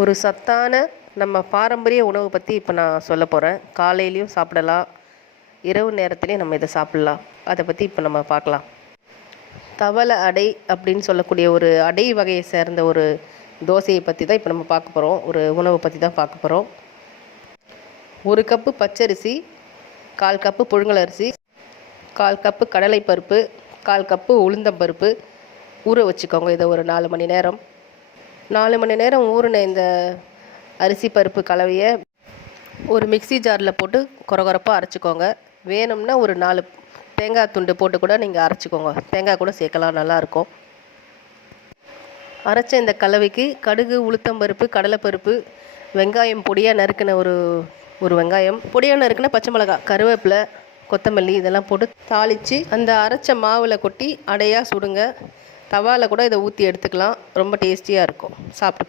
ஒரு சத்தான நம்ம பாரம்பரிய உணவு பற்றி இப்போ நான் சொல்ல போகிறேன் காலையிலையும் சாப்பிடலாம். இரவு நேரத்துலையும் நம்ம இதை சாப்பிட்லாம். அதை பற்றி இப்போ நம்ம பார்க்கலாம். தவளை அடை அப்படின்னு சொல்லக்கூடிய ஒரு அடை வகையை சேர்ந்த ஒரு தோசையை பற்றி தான் இப்போ நம்ம பார்க்க போகிறோம் ஒரு உணவை பற்றி தான் பார்க்க போகிறோம் ஒரு கப்பு பச்சரிசி கால் கப்பு புழுங்கலரிசி கால் கப்பு கடலைப்பருப்பு கால் கப்பு உளுந்தம்பருப்பு. ஊற வச்சுக்கோங்க இதை ஒரு நாலு மணி நேரம். நாலு மணி நேரம் ஊறின இந்த அரிசி பருப்பு கலவையை ஒரு மிக்ஸி ஜாரில் போட்டு குறகுறப்பாக அரைச்சிக்கோங்க. வேணும்னா ஒரு நாலு தேங்காய் துண்டு போட்டு கூட நீங்கள் அரைச்சிக்கோங்க. தேங்காய் கூட சேர்க்கலாம் நல்லாயிருக்கும் அரைச்ச இந்த கலவைக்கு கடுகு உளுத்தம்பருப்பு கடலைப்பருப்பு வெங்காயம் பொடியாக நறுக்கின ஒரு ஒரு வெங்காயம். பொடியாக நறுக்கின பச்சை மிளகாய் கருவேப்பிலை கொத்தமல்லி இதெல்லாம் போட்டு தாளித்து அந்த அரைச்ச மாவில் கொட்டி அடையாக சுடுங்க. தவாவில் கூட இதை ஊற்றி எடுத்துக்கலாம். ரொம்ப டேஸ்டியாக இருக்கும். சாப்பிட்டு